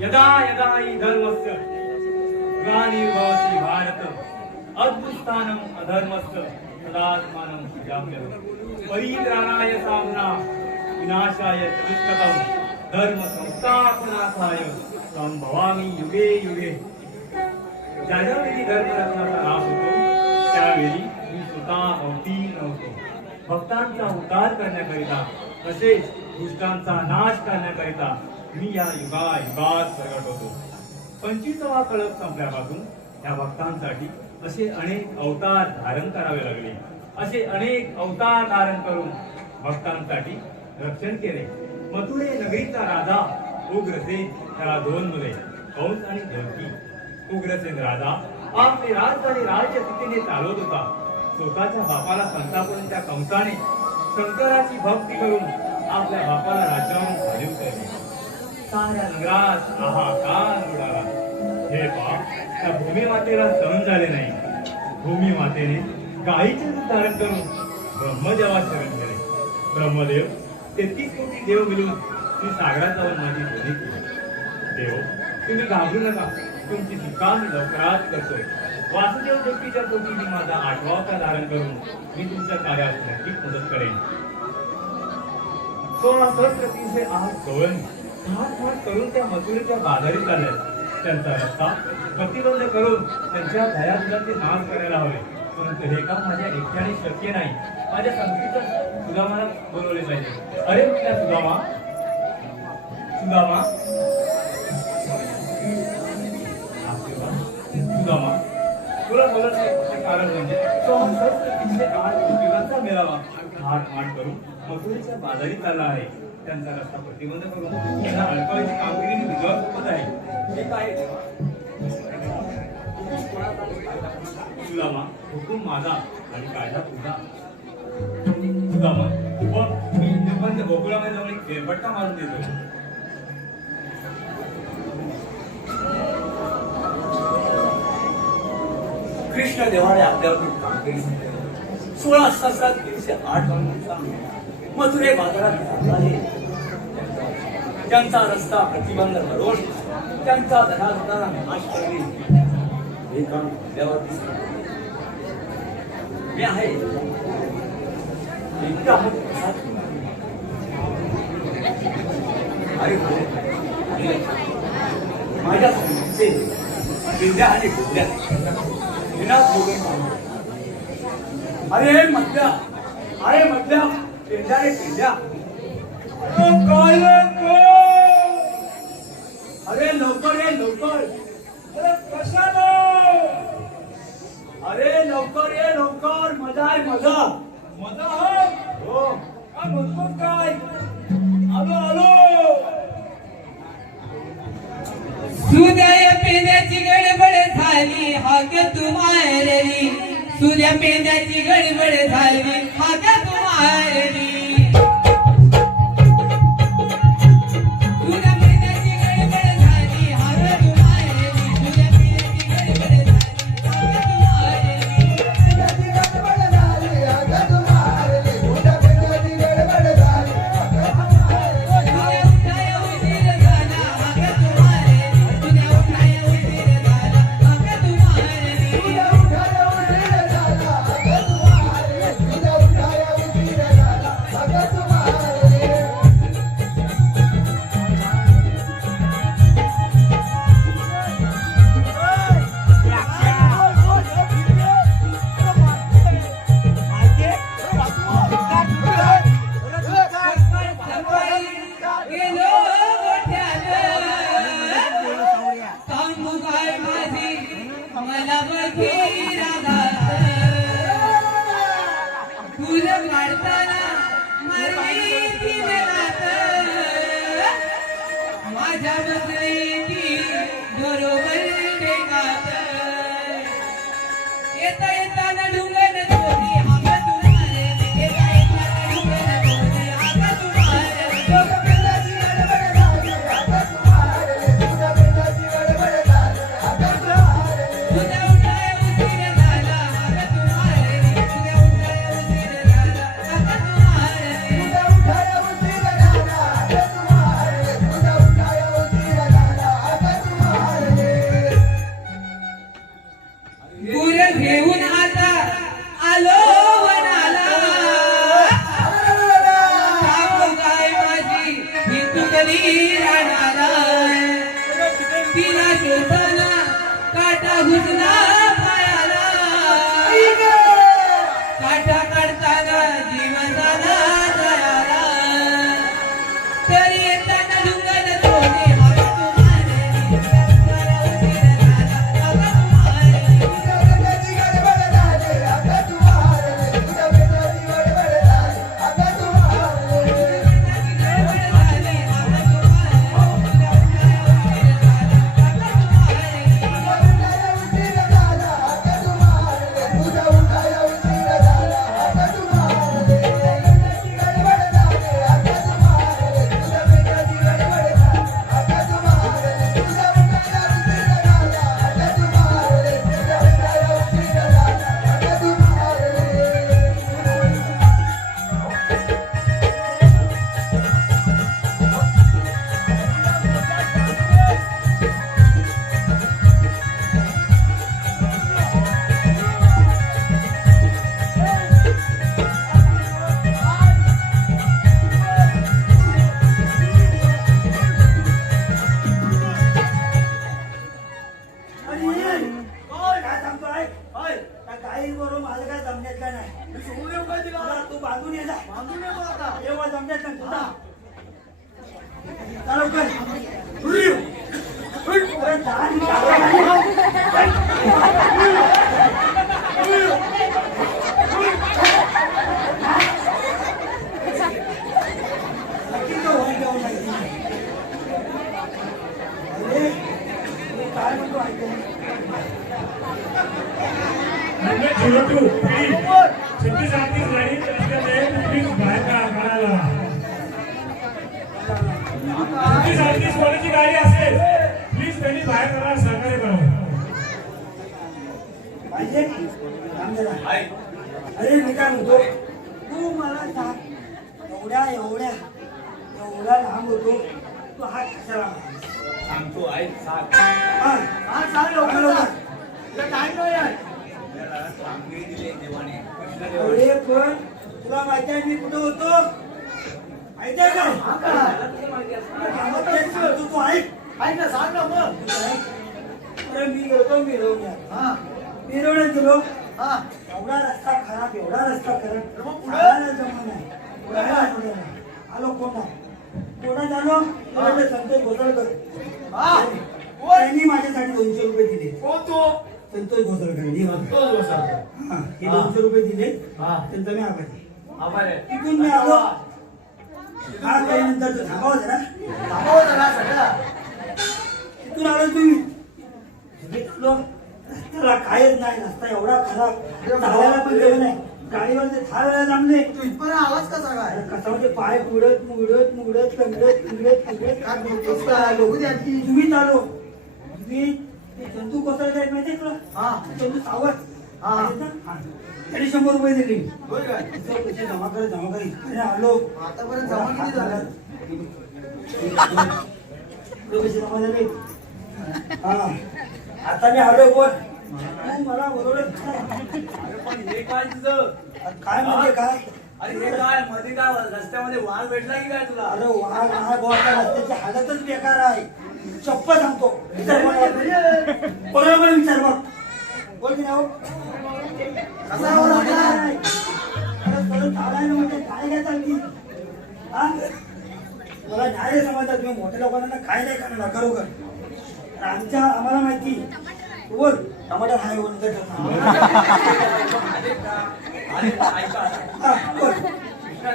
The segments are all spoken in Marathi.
यदा यदा हि धर्मस्य ग्लानिर्भवति भारत अद्भुतस्थानम् अधर्मस्य तदात्मानं सुजाम्यते परित्राणाय साम्ना विनाशाय चतुष्कतं धर्म संस्थापनार्थाय संभवामि युगे युगे. ज्यावेळी धर्मरत्नाचा नाश होतो त्यावेळी मी स्वतः अवतीर्ण होतो. भक्तांचा उद्धार करण्याकरिता तसेच दुष्टांचा नाश करण्याकरिता मी या युगात प्रगट होतो. 25वा कळप संपल्यापासून या भक्तांसाठी असे अनेक अवतार धारण करावे लागले. असे अनेक अवतार धारण करून भक्तांसाठी रक्षण केले. मथुरे नगरीचा राजा उग्रसेन त्याला 2 मुले कंस आणि देवकी. उग्रसेन राजा आपली राजधानी राजतिथीने चालवत होता. स्वतःच्या बापाला संतापून त्या कंसाने शंकराची भक्ती करून आपल्या बापाला राज्यावरून खाली उतरले. साऱ्या नगरात हाहाकार उडाला. हे पाप त्या भूमिमातेला सहन झाले नाही. भूमिमातेने गायीचे रूप धारण करून ब्रह्मदेवास शरण केले. ब्रह्मदेव 33 कोटी देव मिळून ती सागरात जाऊन माझी बोली केली. देव, तुम्ही घाबरू नका, तुमची चुका मी लवकरात करतोय. वासुदेव देवकीच्या पोटी मी माझा 8वा अवतार धारण करून मी तुमच्या कार्यात नक्कीच मदत करेन. 16 सहस्र 308 गवळणी ठाक करून त्या मथुरेच्या बाजारी चालल्या. त्यांचा रस्ता प्रतिबंध करून त्यांच्या दयाळूचे नाश करायला हवे. परंतु हे काम माझ्या एकट्याने शक्य नाही. माझ्या संगतीचा सुदामाला बोलवले पाहिजे. अरे म्हटल्या सुदामा, सुदामा, सुदामा, तुला बोलण्याचे कारण म्हणजे 308 युगांचा मेळावा हात करून मथुरेच्या बाजारी चालला आहे. त्यांचा रस्ता प्रतिबंध करून त्यांना अडकवायची कामगिरी विजय सोबत आहे. हे काय सुदामा, हुकूम माझा आणि कायदा तुझा. सुदामा, मी निर्बंध गोकुळामध्ये जाऊन एक फेरफटका मारून देतो. कृष्ण देवाने आपल्यावर कामगिरी 16 सहस्र 308 वर्षांचा मथुरे बाजारात झाले. त्यांचा रस्ता प्रतिबंध करून त्यांचा धनाधनाला नाश करणे हे काम आपल्यावर दिसते. मी आहे माझ्या संगीचे विद्या आणि बुद्ध्या अरे मधल्या, अरे मधल्या पेंड्या रे पेंड्या, अरे लवकर ये लवकर. अरे कशाला, अरे लवकर ये लवकर. मजा आहे मजा. मजा हो काय म्हणतो काय. आलो आलो. सूर्य पेंद्याची गडबड झाली हाक तुम्हारी. सूर्य पेंद्याची गडबड झाली हाक तुम्हारी. तू कधी राहणार तिला शोधला काटा घुसला पायाला काटा काढताना जीव झाला दयाला तरी येताना डुंगर तोडे हात तुम्हारे जरा उशीर झाला अगं तुम्हारे काय सांगतोय त्या गाईबरोबर माझं काय जमण्यातलं नाही मी सोडून येऊ काय तिला तू बांधून ये जा बांधून ये आता एवढा जमण्यात नाही तुझा चालू काय म्हणतो ऐकतो कोणाची गाडी असेल प्लीज त्यांनी बाहेर करा सहकार्य करा पाहिजे अरे मी काय म्हणतो तू मला सांग एवढ्या लांब होतो तू हा कशाला सांगतो ऐक साथ सांग लवकर टाइम नाही आहे कामगिरी दिली देवाने कृष्ण अरे पण तुला माहिती आहे मी कुठं होतो माहिती आहे का तू ऐक ना सांग ना मग अरे मी गेलो मिरवण्यात गेलो एवढा रस्ता खराब पुढे जमा आलो कोणात आलो संतोष घोसळकर त्यांनी माझ्यासाठी 200 रुपये दिले संतोष घोसळकर हे 200 रुपये दिले त्यांचा मी आभारी तिथून मी आलो हा काही नंतर थांबावं जरा तिथून आलो तुम्ही रस्त्याला कायच नाही रस्ता एवढा खराब चालायला पण गेलं नाही गाडीवर ते 6 वेळा थांबले आवाज कसा काय कसा म्हणजे पाय मुडत तुम्ही चालो तुम्ही चंदू कोसळकर आहेत माहिती तुला चंदू सावत त्यांनी 100 रुपये दिले पैसे जमा कर आलो आतापर्यंत जमा किती झालं पैसे जमा झाले हा आता मी आलो कोण तू मला बोलवलं पण हे काय तुझं काय म्हणजे काय अरे हे काय मध्ये काय रस्त्यामध्ये वाघ भेटला की काय तुला अरे वाघ गोळा रस्त्याची हालतच बेकार आहे चप्पल सांगतो कोणाला विचार बघ बोल की नाव म्हणजे काय चालली हा मला न्याय समजतात तुम्ही मोठ्या लोकांना काय नाही करणार खरोखर आम्हाला माहिती बोल टमाटर हाय बोल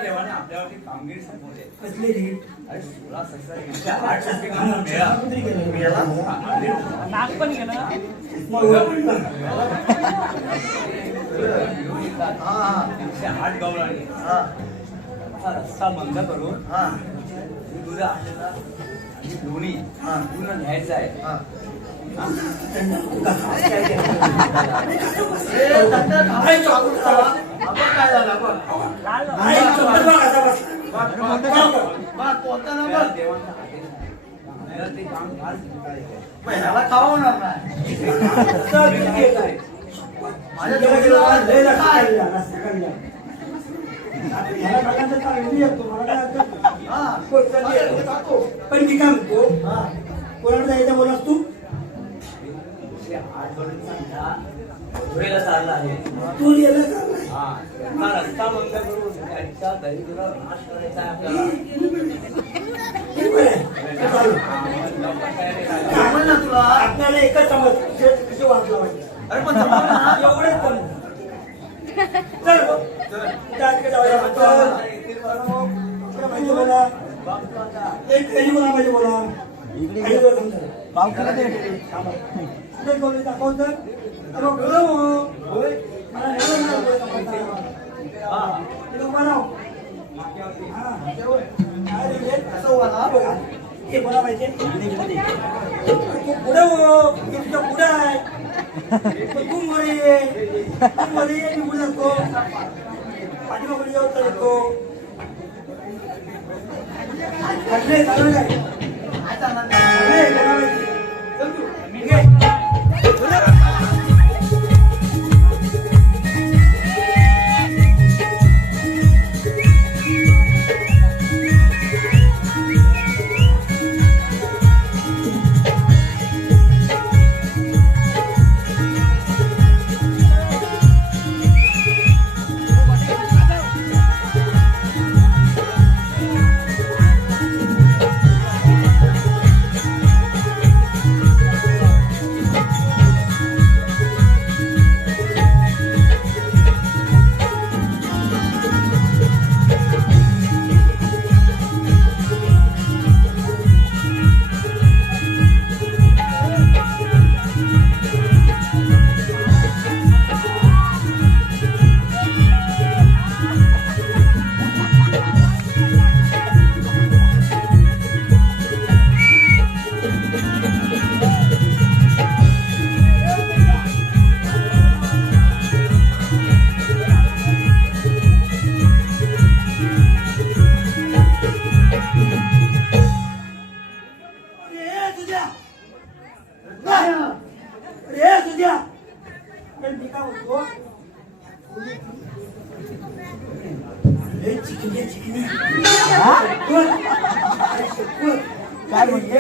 देवाने आपल्यावरती कामगिरी संपवली कसली रे अरे 16-17 मेळा नाग पण गेला आठ गवळणी असा रस्ता बंद करून तुझा आपल्याला दोन्ही पूर्ण न्यायचं आहे बोल, चल ये. पण मी काय म्हणतो कोणाला जायचं बोलास तू धुळेला चालला आहे. तू यायला चाललाय. हा रस्ता बंद करून त्यांच्या दरिद्र नाश करायचा आहे आपल्याला. हे बरं आहे. हे चालू. जमलं ना तुला आपल्याला एकच समज कशी वाचला पाहिजे अरे पण जमलं ना एवढंच समज चल भाऊ. कुठं आज काय जाऊया आपण? कुठं माहिती बोला एक काही बोला माहिती बोला काही बोला समजा कुठे बोलले दाखव तर अरे बोला हो. मला नाही बोलणार. हे उभा राव. हा. काय रे? असं हुआ ना हे बोला पाहिजे तू पुढे हो मी तुझ्या पुढे आहे तू मध्ये ये तू मध्ये ये मी पुढे असतो पाठीमाकडे येऊ तर येतो चाललंय चालू काय चाललंय बोला पाहिजे चल तू ठीक आहे काय म्हणतो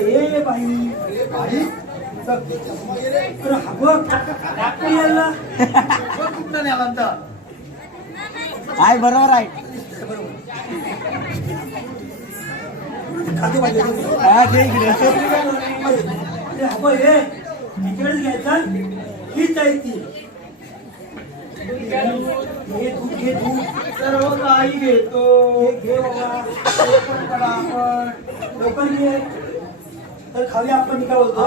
ये बाई काय बरोबर आहे खातो पाहिजे तिकडेच घ्यायचा हीच आहे ती घे दूध घे दूध सर्व काही घेतो घे बाबा पण करा आपण लोकल घे तर खाऊया आपण काय बोलतो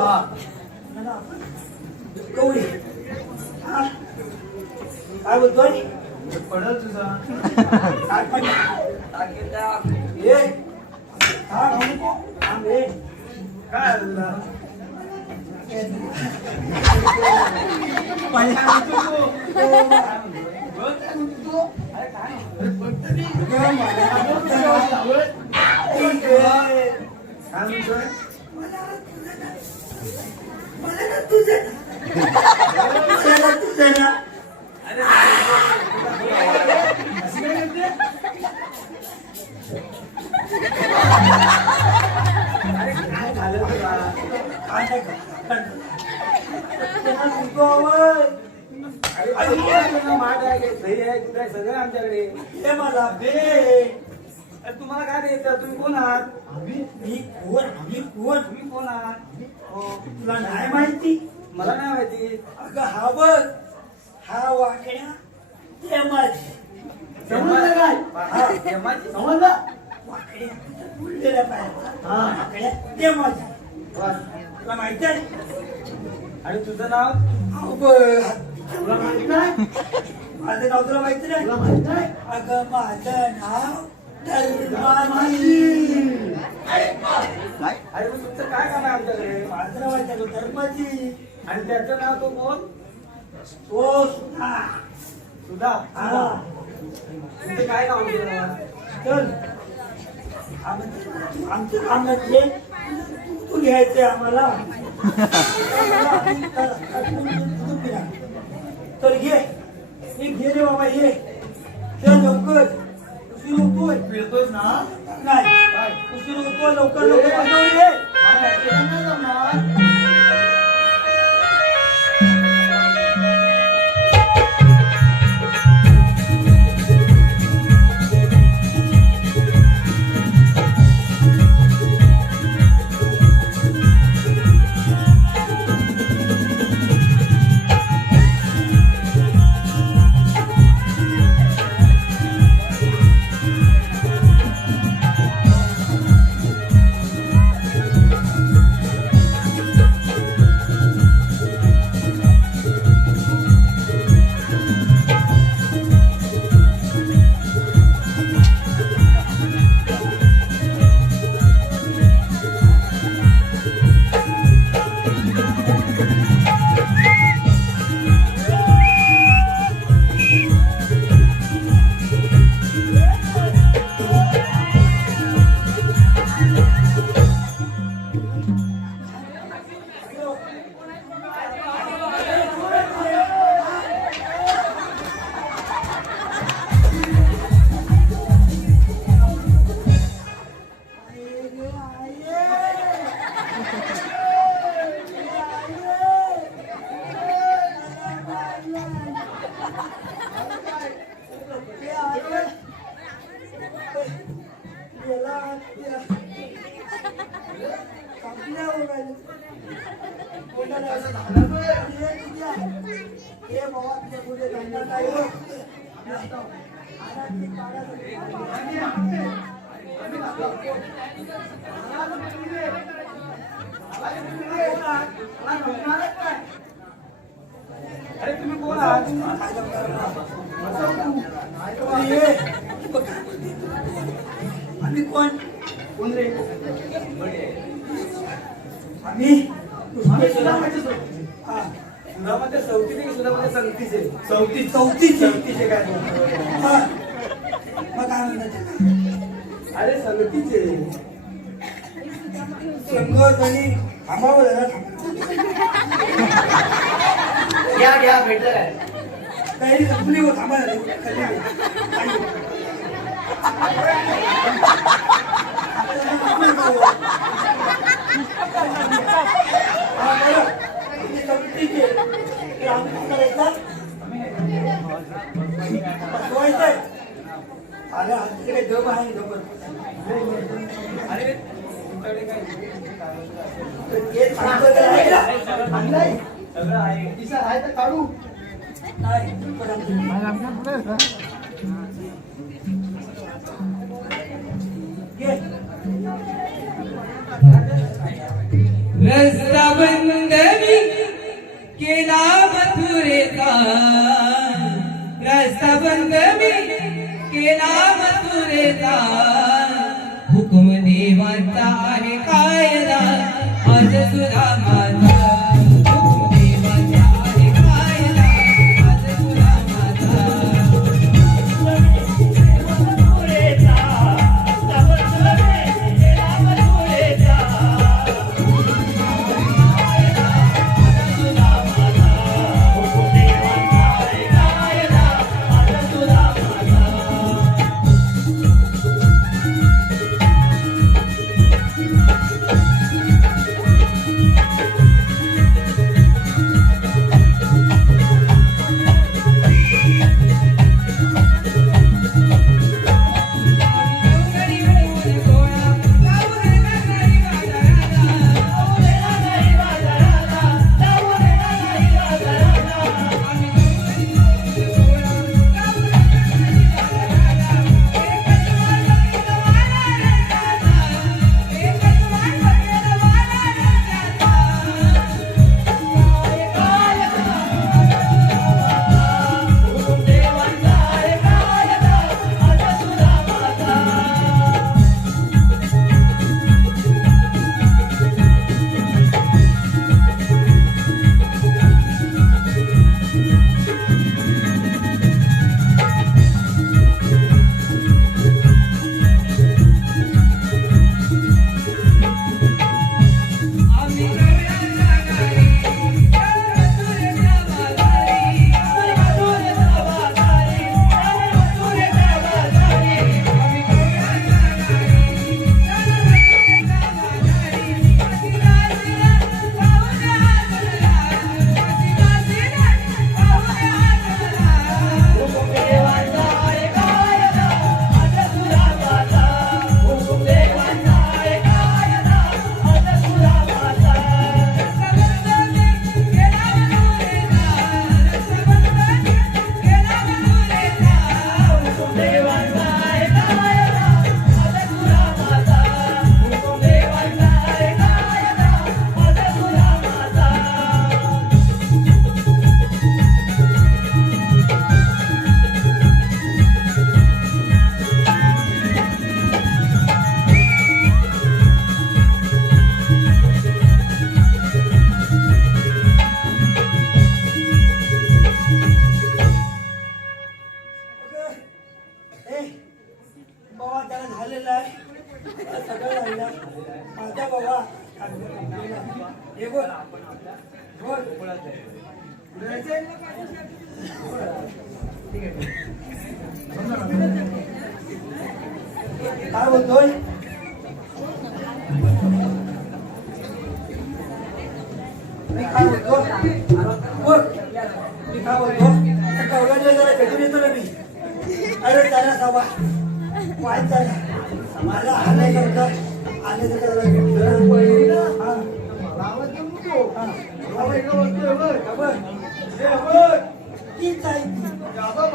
कवडी काय बोलतोय पडल तुझा काय पण ये हा नको थांब रे काय तुला सगळं आमच्याकडे हे मला बे तुम्हाला काय द्यायचं तुम्ही कोण आहात आम्ही कोण तुम्ही कोण आहात तुला नाही माहिती मला नाही माहिती अगं हा बघ हा वाकड्या ते माझी समजलं काय हा. समजलं वाकड्या बुललेल्या पायाचा वाकड्या ते माझी तुला माहिती आहे आणि तुझं नाव अहो बघ तुला माहिती नाही माझं नाव तुला माहिती नाही तुला माहित नाही अगं माझं नाव धर्माजी अरे मग तुमचं काय काम आहे आमच्याकडे? माझं नाव आहे त्याचं धर्माची. आणि त्याचं नाव तो कोण? तो सुद्धा. सुधा. हा. तुमचं काय काम आहे? चल आमचं काम म्हणजे तू लिहायचंय आम्हाला. तर घे घे रे बाबा ये. चल लवकर उशीर होतोय. फिरतोय ना? नाही उशीर होतोय लवकर लवकर पाठव ये. अरे तुम्ही कोण आहात? आम्ही कोण कोण रे? आम्ही सुधामध्ये चौथीचे की सुधामध्ये संगतीचे? चौथीचे काय? मग काय म्हणतात? अरे संगतीचे. संगत आणि थांबावं जरा घ्या भेटलं काय? काही संपली हो थांबा अरे आमचे काही दम आहे दम अरे तुमच्याकडे काय? सगळं आहे. दिसा आहे तर काढू. रस्ता बंद मी केला मथुरेचा, रस्ता बंद मी केला मथुरेचा, हुकुम देवाचा आहे कायदा आज सुद्धा माझा, हुकुम देवाचा आहे कायदा आज सुद्धा माझा. हे बोल बोल काय बोलतोय मी काय बोलतो बोल मी काय बोलतो कवलाने जरा भेटून येतो ना मी अरे त्याला सवा वाईट झाला मला आले तर आले तर जरा भेटलं हा तीच आहे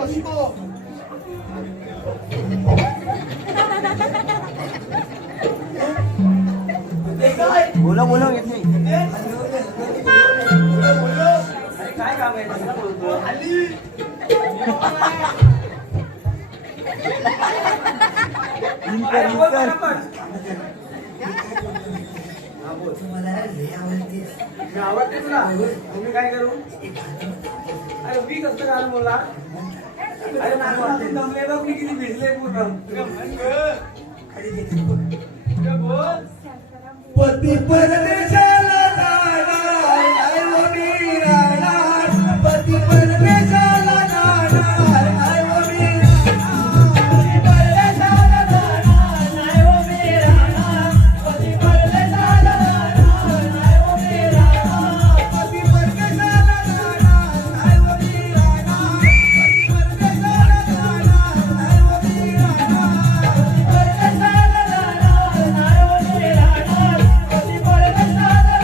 ती बोला बोला घेत नाही अरे काय काम आहे कसं बोलतो अरे बोल पटापट. तुम्हाला लय आवडते मी आवडते तुला मी काय करू अरे मी कसं घाल बोला अरे माझं जमले बघ मी किती भिजले पूर्ण खाली घेते बोल पती परदेशाला जाणार आय वो मी राहणार पती परदेशाला जाणार आय वो मी परदेशाला जाणार आय वो मी राहणार पती परदेशाला जाणार आय वो मी राहणार पती परदेशाला जाणार आय वो मी राहणार पती परदेशाला जाणार आय वो मी राहणार परदेशाला जाणार आय वो मी राहणार पती परदेशाला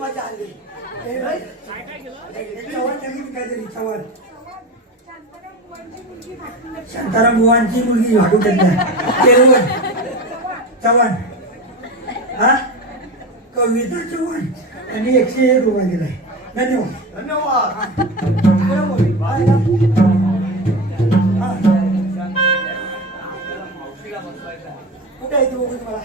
मजा आली चव्हाण काहीतरी चव्हाण शांताराम बुवांची मुलगी झाडू केरवण चव्हाण हा कविता चव्हाण आणि 101 रुपये दिलाय धन्यवाद धन्यवाद कुठे आहे तू बघून मला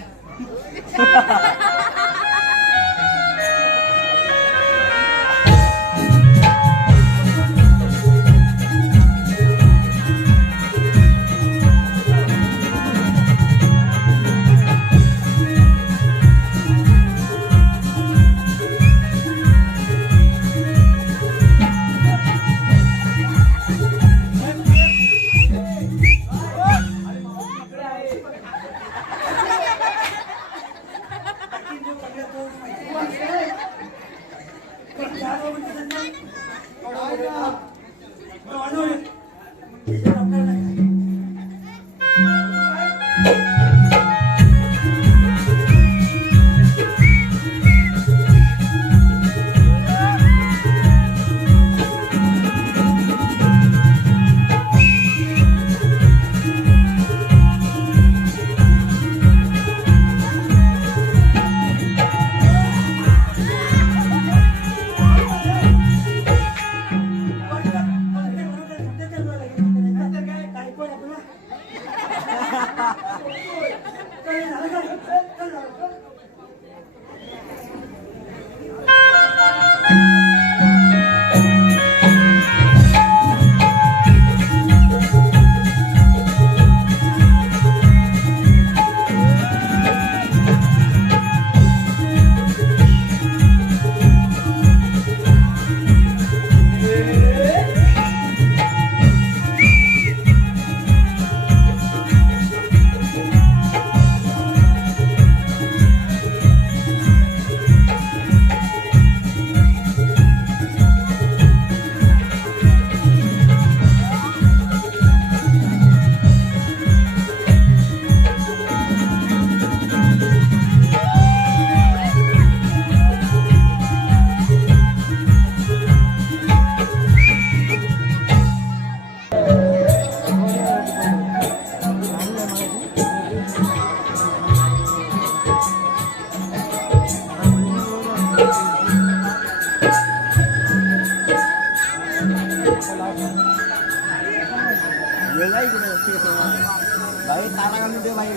बाई ताला घालून दे बाई.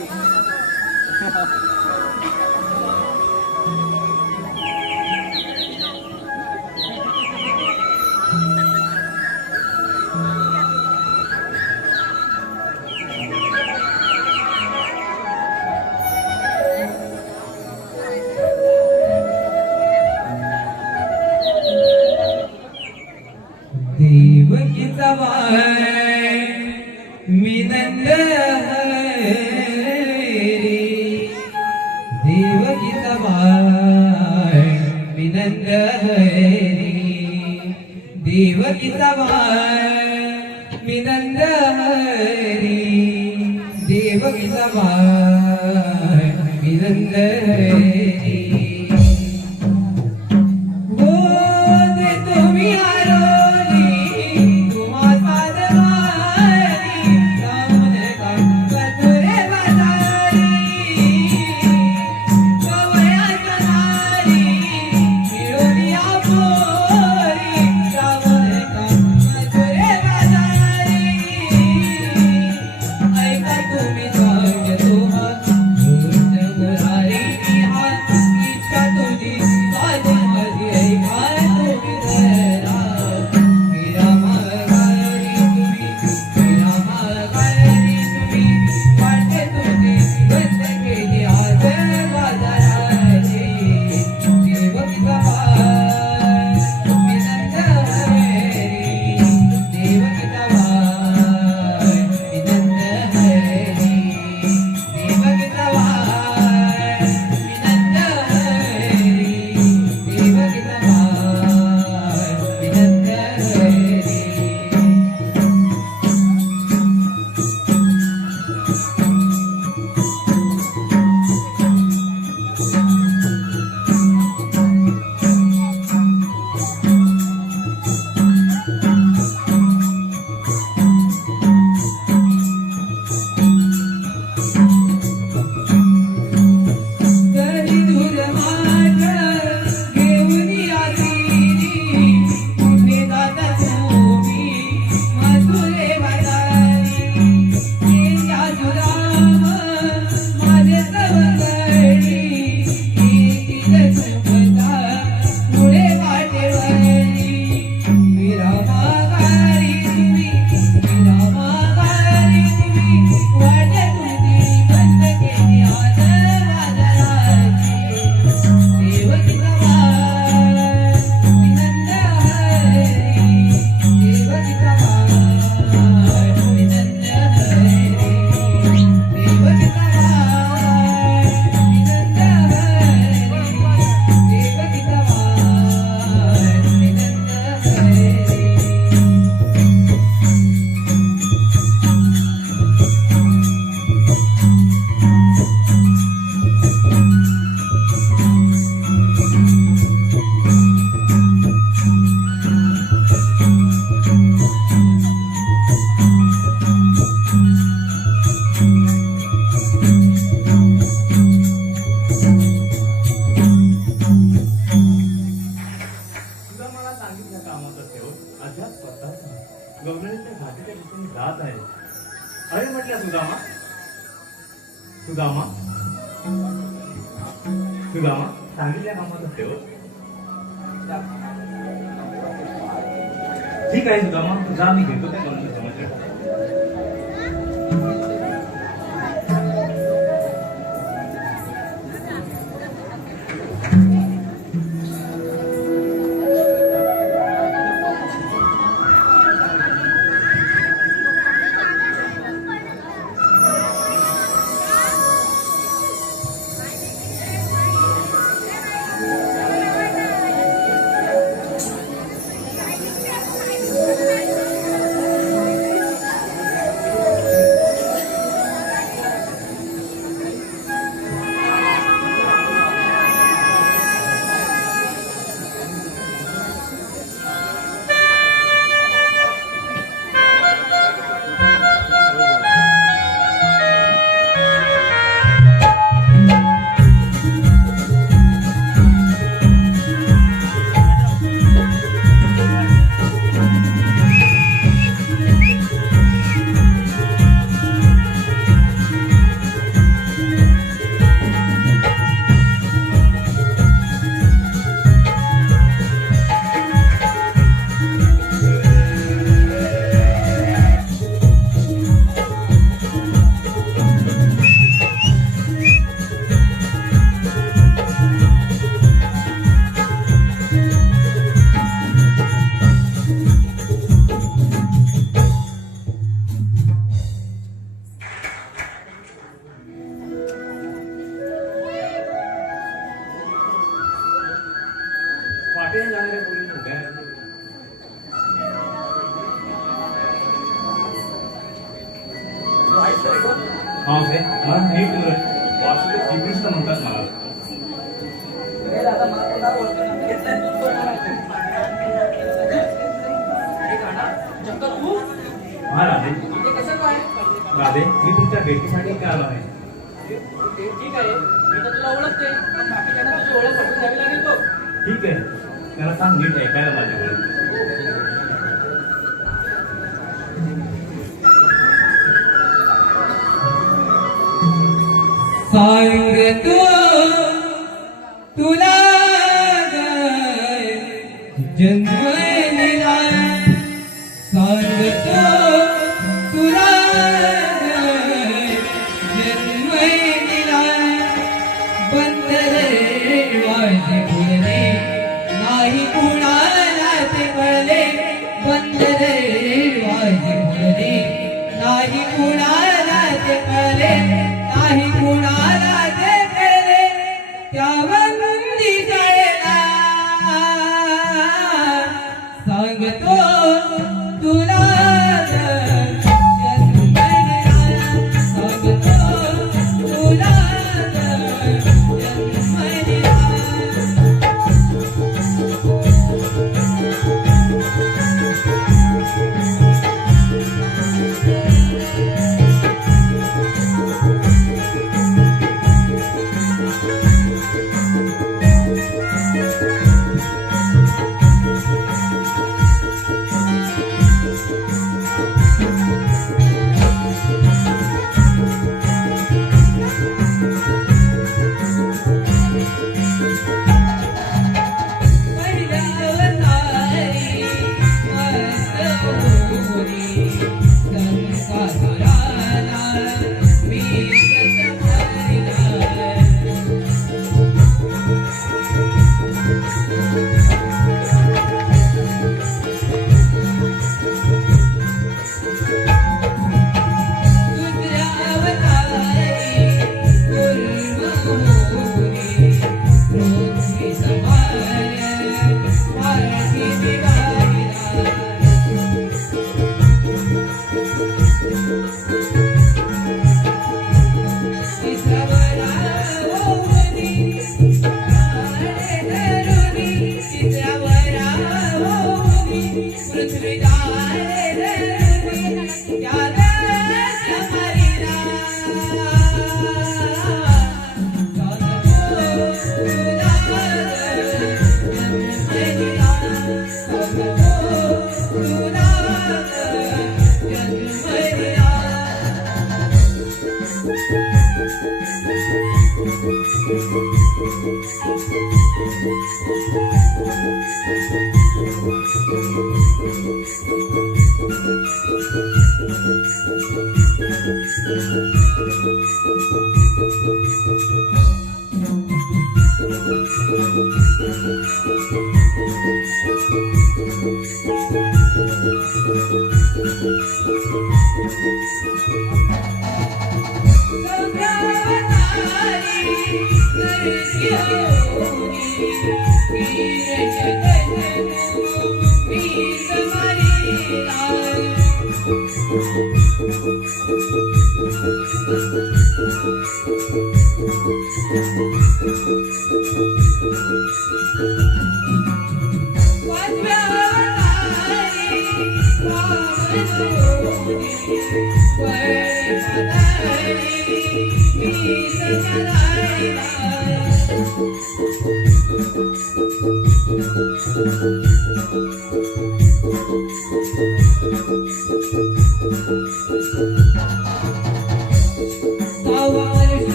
देवकीचा बाळ मी नंद हरी. देवकीचा बाळ मी नंद हरी. देवकीचा बाळ मी नंद हरी. देवकीचा बाळ मी नंद हरी. बोले तुम्ही आरोली तुम्हा साधवारी. रावण कथुरे बाजारी कवयाच्या नारी मिळून या पोरी. रावण कथुरे बाजारी ऐका तुम्ही सांगतो हा गोष्ट मुरारी हा. इच्छा तुझी माझी माझी ऐका तुम्ही जरा. मीरा मागारी तुम्ही मीरा मागारी तुम्ही वाटे तुझी बंद केली आज बाजाराची. देवकीचा बाळ मी नंद हरी. देवकीचा बाळ मी नंद हरी. देवकीचा बाळ मी नंद हरी. देवकीचा बाळ मी नंद हरी. तरी दूर माझ घेऊन आली कुठे जाता तुम्ही मथुरे बाजारी. येत्या सुदाम माझे सवंगडी येतील सुखदा पुढे वाटेवरी. मीरा मागारी तुम्ही मीरा मागारी तुम्ही वाटे तुझी बंद केली आज बाजाराची. देवकीचा बाळ मी नंद हरी. देवकीचा बाळ मी नंद हरी. देवकीचा बाळ मी नंद हरी. देवकीचा बाळ मी नंद हरी. तुला मला सांगितलं कामाचं ठेव अद्याप स्वतः गवळणीच्या घाटीच्या दिशेने जात आहे. अरे म्हटलं सुदामा सुदामा सुदामा सांगितल्या कामाचं ठेव. ठीक आहे सुदामा तुझा मी घेतो त्या गवळणीचं समजलं. वाटेने जाणाऱ्या पोरींना उभ्या राहते. हा साहेब, मला नाही बोलत. वासुदेव श्रीकृष्ण म्हणतात मला. आता मला तुला ओळखतो ना. घेतलंय तू तो ना. हे गाणं चक्क तू हा राधे, ते कसं काय राधे, मी तुमच्या भेटीसाठी इथे आलो आहे. ते ठीक आहे मी तर तुला ओळखते पण बाकीच्यांना तुझी ओळख पटवून द्यावी लागेल बघ. ठीक आहे, त्याला सांग नीट ऐकायला माझ्याकडे. सांगतो तुला जन्म दिला सांगतो तुला जन्म दिला बंदरे वाजे बोलले नाही कुणाला ते कळले बंदरे वाजे बोलले नाही कुणाला ते कळले नाही कुणाला ते कळले त्यावर बंदी कळला सांगतो तुला जन्म दिला सांगतो तुला जन्म दिला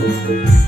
Thank you.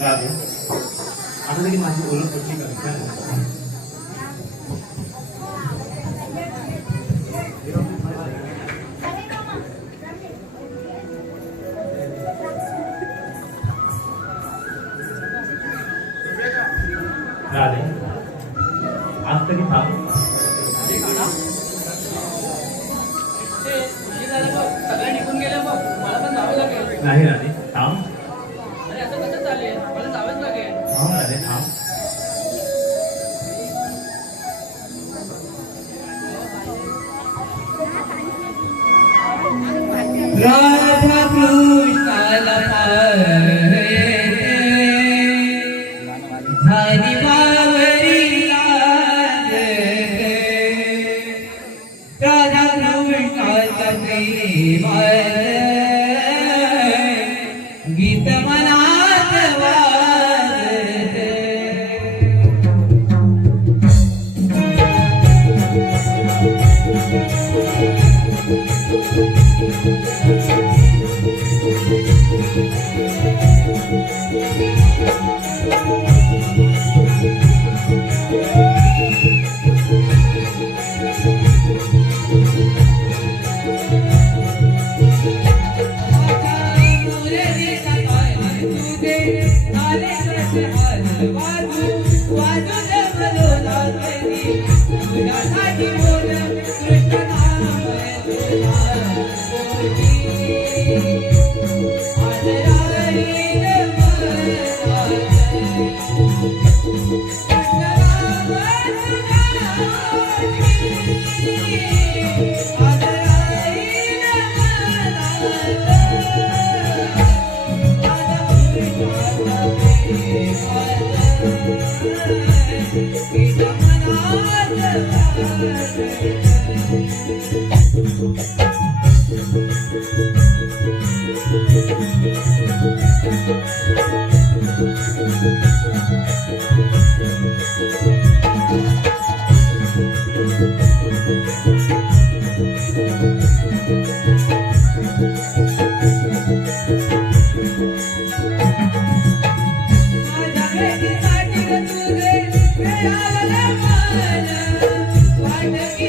राजा आता तरी माझी ओळख होती का? राधे आज तरी थांब. सगळ्या निघून गेल्या बघ, मला पण जावं लागेल. नाही राधे थांब. अरे असं कसं चालेल, मला जावंच लागेल. थांब राधे थांब. राधा कृष्णाला झाली बावरी लाज, राधा कृष्णाचा प्रेमात गीत मनात वाजत. माझ्या भेटीसाठी रे तुझे मिळालं मन वाट की